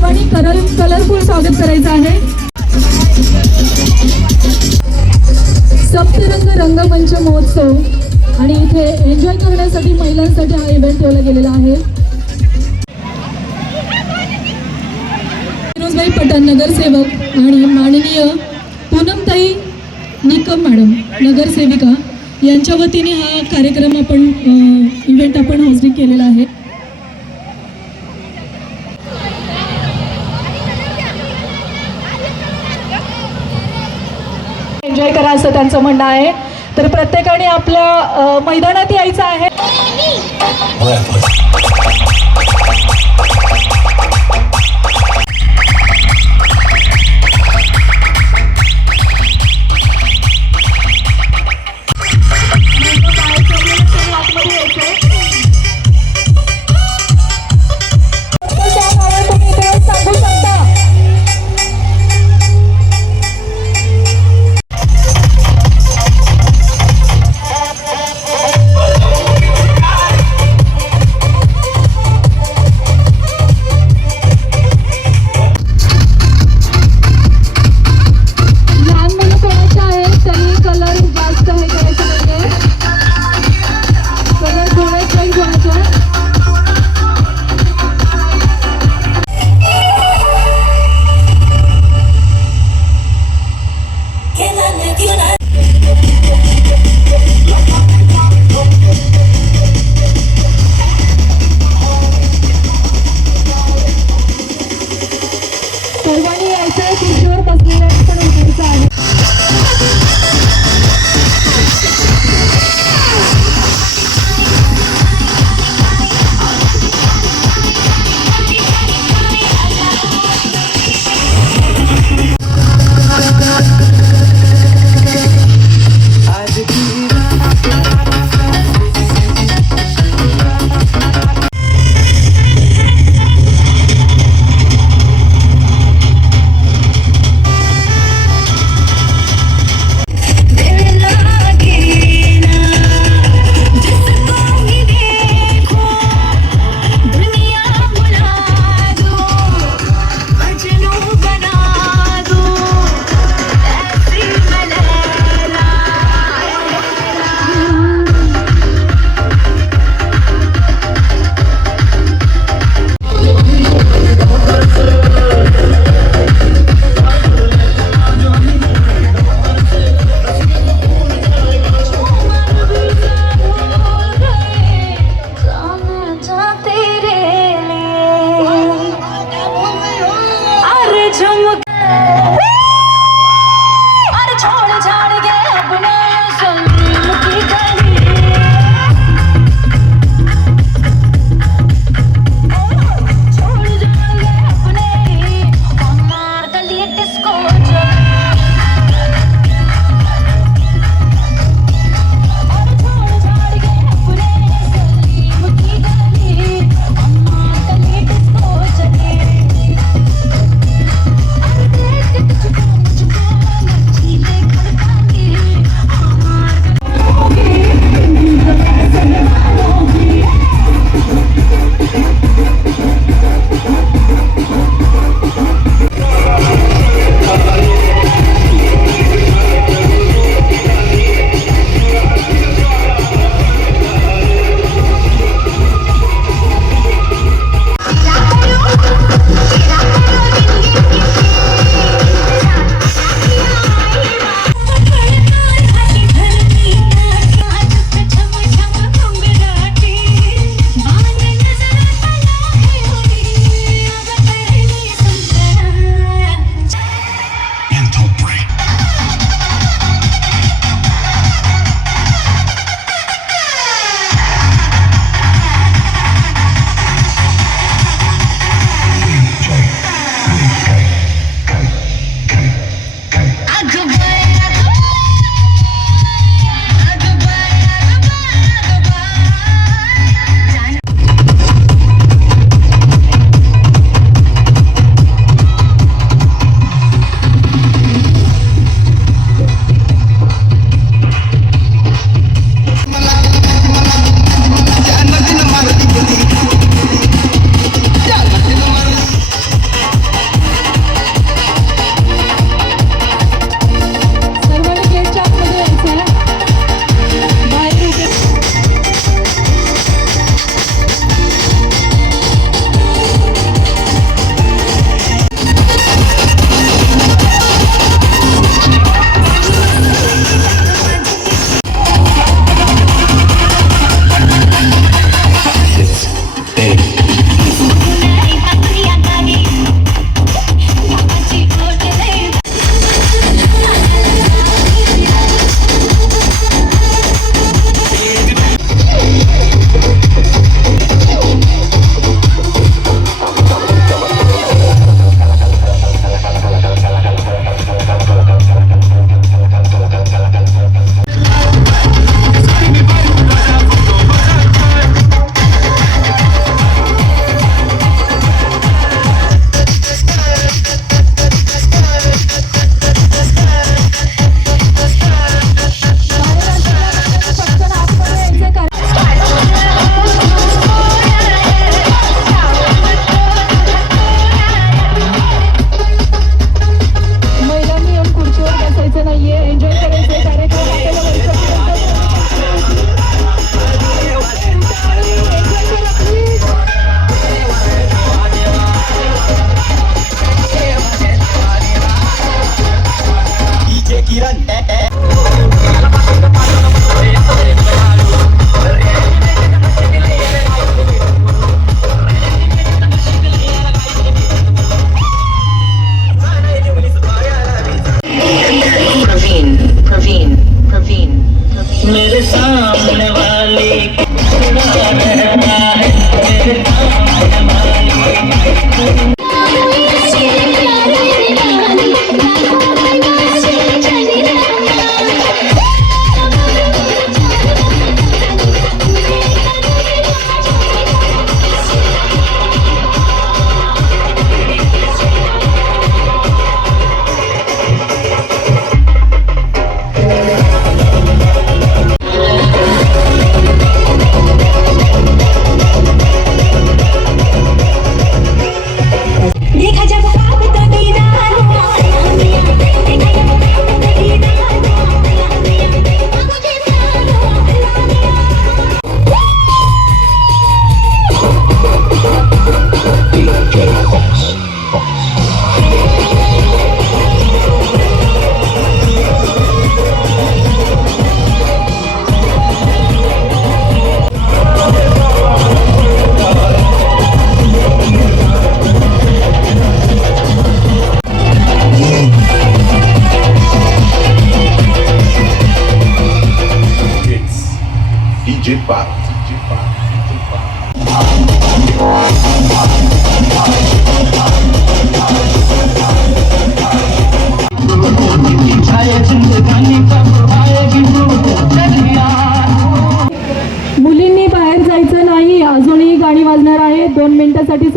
सर्वांनी कलरफुल स्वागत करायचं आहे। सप्तरंग रंगमंच महोत्सव आणि इथे एन्जॉय करण्यासाठी महिलांसाठी हा इव्हेंट ठेवला गेलेला आहे। फिरोजबाई पठाण नगरसेवक आणि माननीय पूनमताई निकम मॅडम नगरसेविका यांच्या वतीने हा कार्यक्रम इव्हेंट आपण होस्टिंग केलेला आहे। एन्जॉय करा असं त्यांचं म्हणणं आहे। तर प्रत्येकाने आपल्या मैदानात यायचं आहे।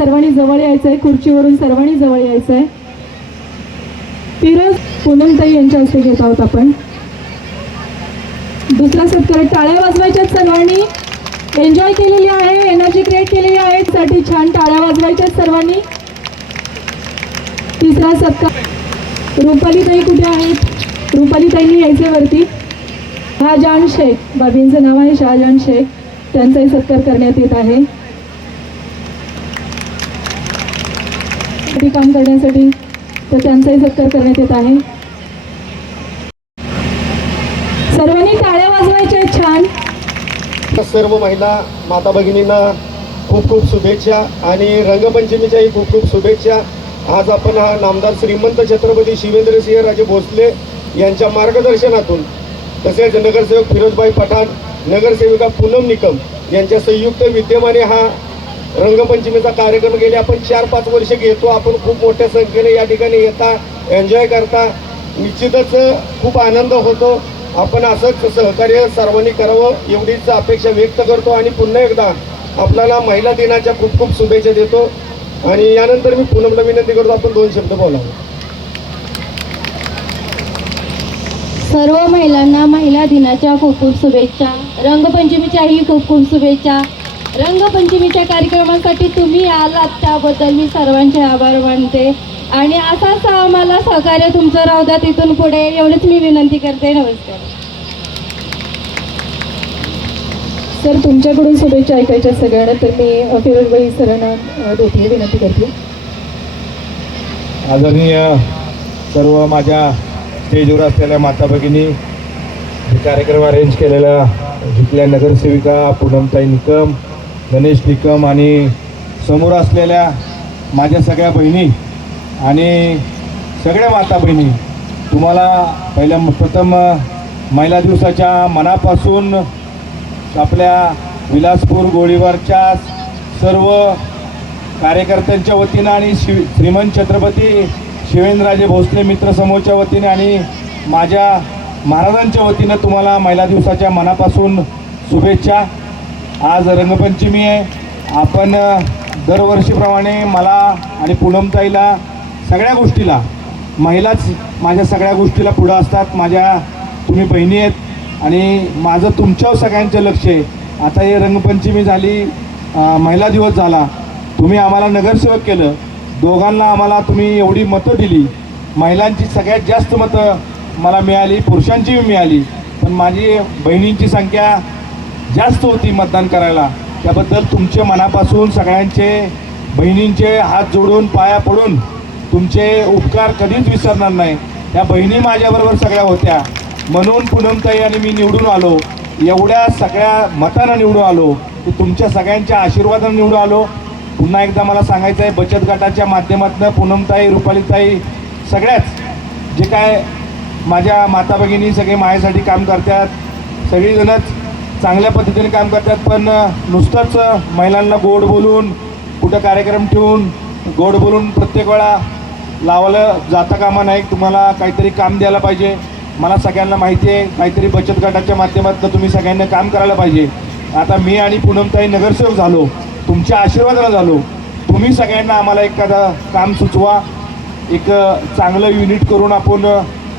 सर्वांनी जवळ यायचं आहे, खुर्चीवरून सर्वांनी जवळ यायचं आहे. फिरोज पूनमताई यांच्या हस्ते घेत आहोत आपण. दुसरा सत्कार टाळ्या वाजवायच्यात सर्वांनी. एन्जॉय केलेली आहे, एनर्जी क्रिएट केलेली आहे, साठी छान टाळ्या वाजवायच्यात सर्वांनी. तिसरा सत्कार रुपालीताई कुठे आहेत? रुपालीताईंनी यायचे वरती. शाहजहान शेख, बाबींचं नाव आहे शाहजहान शेख, त्यांचाही सत्कार करण्यात येत आहे. काम करण्यासाठी तर त्यांचाही सत्कार करण्यात येत आहे. सर्वांनी टाळ्या वाजवायच्या आहेत छान. सर्व महिला माता भगिनींना खूप खूप शुभेच्छा आणि रंगपंचमीच्याही खूप खूप शुभेच्छा. आज आपण हा नामदार श्रीमंत छत्रपती शिवेंद्रसिंह राजे भोसले यांच्या मार्गदर्शनातून तसेच नगरसेवक फिरोजभाई पठाण, नगरसेविका पूनम निकम यांच्या संयुक्त विद्यमाने हा रंगपंचमीचा कार्यक्रम गेले आपण 4-5 वर्ष घेतो. आपण खूप मोठ्या संख्येने या ठिकाणी येता, एन्जॉय करता. निश्चितच खूप आनंद होतो. आपण असंच सहकार्य सर्वांनी करावं एवढीच अपेक्षा व्यक्त करतो आणि पुन्हा एकदा आपल्याला महिला दिनाच्या खूप खूप शुभेच्छा देतो. आणि यानंतर मी पूनमला विनंती करतो आपण 2 शब्द बोलावं. सर्व महिलांना महिला दिनाच्या खूप खूप शुभेच्छा. रंगपंचमीच्याही खूप खूप शुभेच्छा. रंगपंचमीच्या कार्यक्रमासाठी तुम्ही आलात त्याबद्दल मी सर्वांचे आभार मानते आणि असाच आम्हाला सहकार्य तुमचं राहू द्या तिथून पुढे, एवढीच मी विनंती करते. नमस्कार सर, तुमच्याकडून शुभेच्छा ऐकायच्या सगळ्यांना, तर मी फिरोजभाई सरांना देते, विनंती करते. आदरणीय सर्व माझ्या स्टेजवर असलेल्या माता भगिनी, हे कार्यक्रम अरेंज केलेल्या जिथल्या नगरसेविका पूनमताई निकम, गणेश निकम आणि समोर असलेल्या माझ्या सगळ्या बहिणी आणि सगळ्या माता बहिणी, तुम्हाला प्रथम महिला दिवसाच्या मनापासून आपल्या विलासपूर गोळीबारच्या सर्व कार्यकर्त्यांच्या वतीनं आणि श्रीमंत छत्रपती शिवेंद्रराजे भोसले मित्र समूहाच्या वतीने आणि माझ्या महाराजांच्या वतीनं तुम्हाला महिला दिवसाच्या मनापासून शुभेच्छा. आज रंगपंचमी आहे. आपण दरवर्षीप्रमाणे मला आणि पूनमताईला सगळ्या गोष्टीला, महिलाच माझ्या सगळ्या गोष्टीला पुढं असतात. माझ्या तुम्ही बहिणी आहेत आणि माझं तुमच्यावर सगळ्यांचं लक्ष आहे. आता हे रंगपंचमी झाली, महिला दिवस झाला, तुम्ही आम्हाला नगरसेवक केलं, दोघांना आम्हाला तुम्ही एवढी मतं दिली. महिलांची सगळ्यात जास्त मतं मला मिळाली, पुरुषांची मिळाली, पण माझी बहिणींची संख्या जास्त होती मतदान करायला. त्याबद्दल तुमचे मनापासून सगळ्यांचे बहिणींचे हात जोडून पाया पडून तुमचे उपकार कधीच विसरणार नाही. त्या बहिणी माझ्याबरोबर सगळ्या होत्या म्हणून पूनमताई आणि मी निवडून आलो. एवढ्या सगळ्या मतानं निवडून आलो, की तुमच्या सगळ्यांच्या आशीर्वादानं निवडून आलो. पुन्हा एकदा मला सांगायचं आहे, बचत गटाच्या माध्यमातून पूनमताई, रुपालीताई सगळ्याच जे काय माझ्या माता भगिनी सगळे माझ्यासाठी काम करतात, सगळीजणच चांगल्या पद्धतीने काम करतात. पण नुसतंच महिलांना गोड बोलून, कुठं कार्यक्रम ठेवून गोड बोलून प्रत्येक वेळा लावलं जाता कामा नाही. तुम्हाला काहीतरी काम द्यायला पाहिजे. मला सगळ्यांना माहिती आहे, काहीतरी बचत गटाच्या माध्यमातून तुम्ही सगळ्यांना काम करायला पाहिजे. आता मी आणि पूनमताई नगरसेवक झालो, तुमच्या आशीर्वादाला झालो. तुम्ही सगळ्यांना आम्हाला एखादं काम सुचवा, एक चांगलं युनिट करून आपण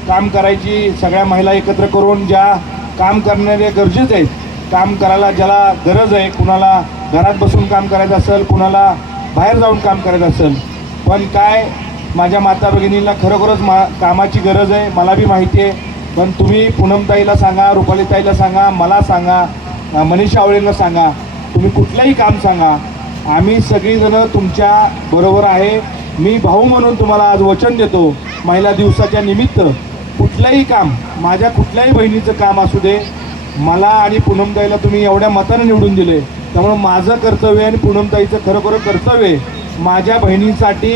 काम करायची, सगळ्या महिला एकत्र करून ज्या काम करणारे गरजेचे आहेत, काम करायला ज्याला गरज आहे, कुणाला घरात बसून काम करायचं असेल, कुणाला बाहेर जाऊन काम करायचं असेल, पण काय माझ्या माता भगिनींना खरोखरच कामाची गरज आहे, मला बी माहिती आहे. पण तुम्ही पूनमताईला सांगा, रुपालीताईला सांगा, मला सांगा, मनीषा आवळेंना सांगा, तुम्ही कुठलंही काम सांगा, आम्ही सगळीजणं तुमच्या बरोबर आहे. मी भाऊ म्हणून तुम्हाला आज वचन देतो, महिला दिवसाच्या निमित्त कुठलंही काम, माझ्या कुठल्याही बहिणीचं काम असू दे, मला आणि पूनमताईला तुम्ही एवढ्या मतानं निवडून दिले, त्यामुळं माझं कर्तव्य आणि पूनमताईचं खरोखर कर्तव्य आहे, माझ्या बहिणींसाठी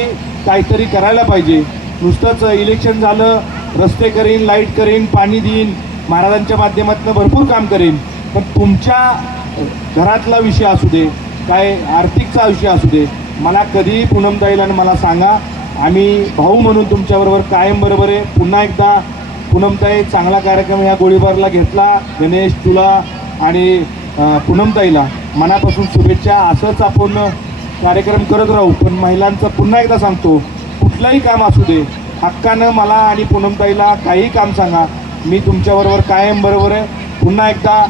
काहीतरी करायला पाहिजे. नुसतंच इलेक्शन झालं, रस्ते करीन, लाईट करीन, पाणी देईन, महाराजांच्या माध्यमातून भरपूर काम करीन, पण तुमच्या घरातला विषय असू दे, काय आर्थिकचा विषय असू दे, मला कधी पूनमताईला मला सांगा. आम्ही भाऊ म्हणून तुमच्याबरोबर कायम बरोबर आहे. पुन्हा एकदा पूनमताई, चांगला कार्यक्रम ह्या गोळीबारला घेतला. गणेश, तुला आणि पूनमताईला मनापासून शुभेच्छा. असंच आपण कार्यक्रम करत राहू. पण महिलांचं पुन्हा एकदा सांगतो, कुठलंही काम असू दे, हक्कानं मला आणि पूनमताईला काही काम सांगा, मी तुमच्याबरोबर कायम बरोबर आहे. पुन्हा एकदा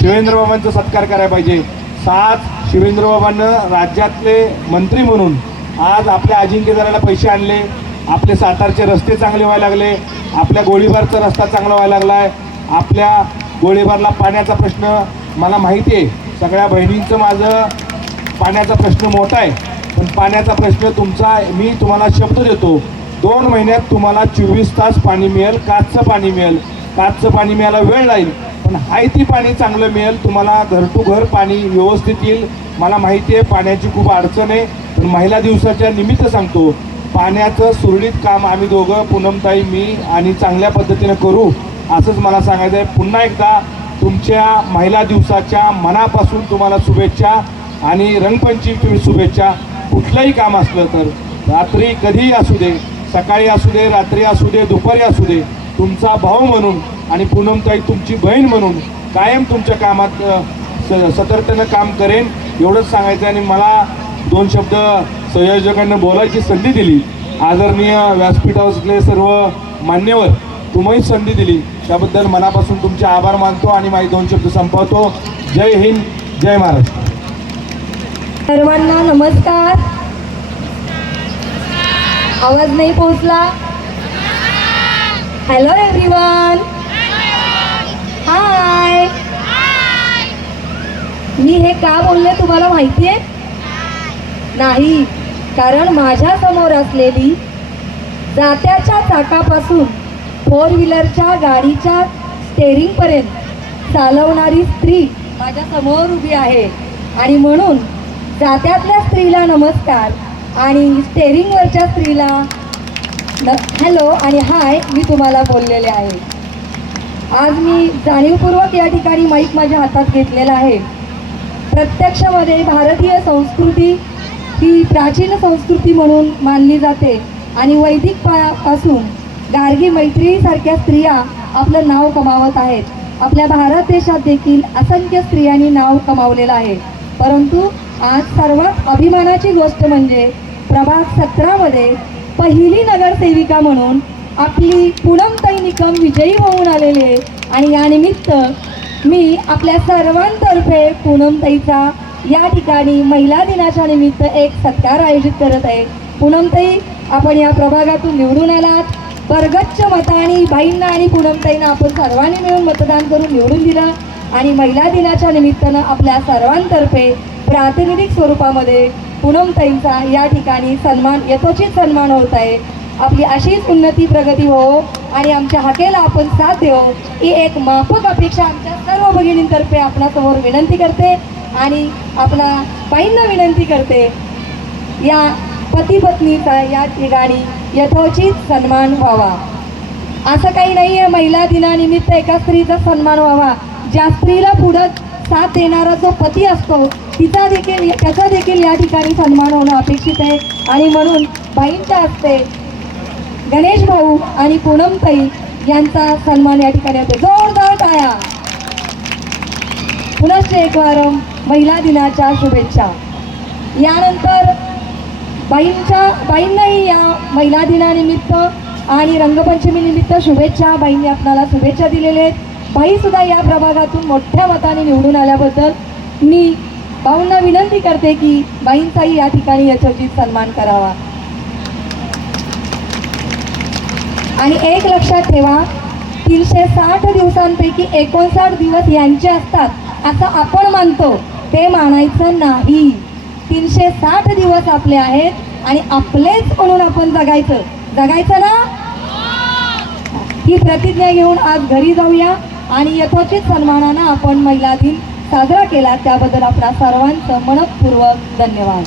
शिवेंद्रबाबांचा सत्कार करायला पाहिजे. साथ शिवेंद्रबाबांनं राज्यातले मंत्री म्हणून आज आपल्या अजिंक्यदाराला पैसे आणले, आपले सातारचे रस्ते चांगले व्हायला लागले, आपल्या गोळीबारचा रस्ता चांगला व्हायला लागला आहे, आपल्या गोळीबारला पाण्याचा प्रश्न, मला माहिती आहे सगळ्या बहिणींचं माझं पाण्याचा प्रश्न मोठा आहे, पण पाण्याचा प्रश्न तुमचा, मी तुम्हाला शब्द देतो 2 महिन्यात तुम्हाला 24 तास पाणी मिळेल, काचचं पाणी मिळेल. काचचं पाणी मिळायला वेळ लागेल, पण हाय ती पाणी चांगलं मिळेल तुम्हाला, घर टू घर पाणी व्यवस्थित येईल. मला माहिती आहे पाण्याची खूप अडचण आहे, पण महिला दिवसाच्या निमित्त सांगतो, पाण्याचं सुरळीत काम आम्ही दोघं, पूनमताई, मी आणि चांगल्या पद्धतीनं करू, असंच मला सांगायचं आहे. पुन्हा एकदा तुमच्या महिला दिवसाच्या मनापासून तुम्हाला शुभेच्छा आणि रंगपंचमी शुभेच्छा. कुठलंही काम असलं तर रात्री कधीही असू दे, सकाळी असू दे, रात्री असू दे, दुपारी असू दे, तुमचा भाऊ म्हणून आणि पूनमताई तुमची बहीण म्हणून कायम तुमच्या कामात सतर्कतेनं काम करेन, एवढंच सांगायचं. आणि मला 2 शब्द संयोजकांना बोलायची संधी दिली, आदरणीय व्यासपीठावरले सर्व मान्यवर, तुम्ही संधी दिली त्याबद्दल मनापासून तुमचे आभार मानतो आणि माझे 2 शब्द संपवतो. जय हिंद, जय महाराष्ट्र. सर्वांना नमस्कार. आवाज नाही पोहोचला? हॅलो एव्हरीवन, हाय. मी हे का बोलले तुम्हाला माहिती आहे? नाही, कारण माझ्या समोर असलेली जात्याच्या चाकापासून 4 व्हीलरच्या गाडीच्या स्टेअरिंगपर्यंत चालवणारी स्त्री माझ्या समोर उभी आहे. आणि म्हणून जात्यातल्या स्त्रीला नमस्कार आणि स्टेअरिंगवरच्या स्त्रीला हॅलो आणि हाय मी तुम्हाला बोललेले आहे. आज मी जाणीवपूर्वक या ठिकाणी माईक माझ्या हातात घेतलेला आहे. प्रत्यक्षामध्ये भारतीय संस्कृती ही प्राचीन संस्कृती म्हणून मानली जाते आणि वैदिक पासून गार्गी मैत्रिणीसारख्या स्त्रिया आपलं नाव कमावत आहेत. आपल्या भारत देशात देखील असंख्य स्त्रियांनी नाव कमावलेलं आहे. परंतु आज सर्वात अभिमानाची गोष्ट म्हणजे प्रभाग 17मध्ये पहिली नगरसेविका म्हणून आपली पूनमताई निकम विजयी होऊन आलेले. आणि यानिमित्त मी आपल्या सर्वांतर्फे पूनमताईचा या ठिकाणी महिला दिनाच्या निमित्त एक सत्कार आयोजित करत आहे. पूनमताई, आपण या प्रभागातून निवडून आलात. बरगच्च मतांनी बाईंना आणि पूनमताईंना आपण सर्वांनी मिळून मतदान करून निवडून दिलं आणि महिला दिनाच्या निमित्तानं आपल्या सर्वांतर्फे प्रातिनिधिक स्वरूपामध्ये पूनमताईंचा या ठिकाणी सन्मान, यथोचित सन्मान होत आहे. आपली अशीच उन्नती प्रगती हो आणि आमच्या हाकेला आपण साथ देऊ ही एक माफक अपेक्षा आमच्या सर्व भगिनींतर्फे आपणासमोर विनंती करते. आणि आपला बाईंना विनंती करते, या पती पत्नीचा या ठिकाणी यथोचित सन्मान व्हावा. असं काही नाही आहे महिला दिनानिमित्त एका स्त्रीचा सन्मान व्हावा. ज्या स्त्रीला पुढं साथ देणारा जो पती असतो त्याचा देखील या ठिकाणी सन्मान होणं अपेक्षित आहे. आणि म्हणून बाईंच्या हस्ते गणेश भाऊ आणि पूनमताई यांचा सन्मान या ठिकाणी होतो. जोरदार टाळ्या. पुनश्च एक वारं महिला दिनाच्या शुभेच्छा. यानंतर बाईंनाही या महिला दिनानिमित्त आणि रंगपंचमी निमित्त शुभेच्छा. बाईंनी आपल्याला शुभेच्छा दिलेल्या आहेत. बाईसुद्धा या प्रभागातून मोठ्या मताने निवडून आल्याबद्दल मी भाऊंना विनंती करते की बाईंचाही या ठिकाणी यथोचित सन्मान करावा. आणि एक लक्षात ठेवा, 360 दिवसांपैकी 59 दिवस यांचे असतात असं आपण मानतो, ते मानायचं नाही. 360 दिवस आपले आहेत आणि आपलेच म्हणून आपण जगायचं ना. ही प्रतिज्ञा घेऊन आज घरी जाऊया आणि यथोचित सन्मानानं आपण महिला दिन साजरा केला त्याबद्दल आपल्या सर्वांचं मनपूर्वक धन्यवाद.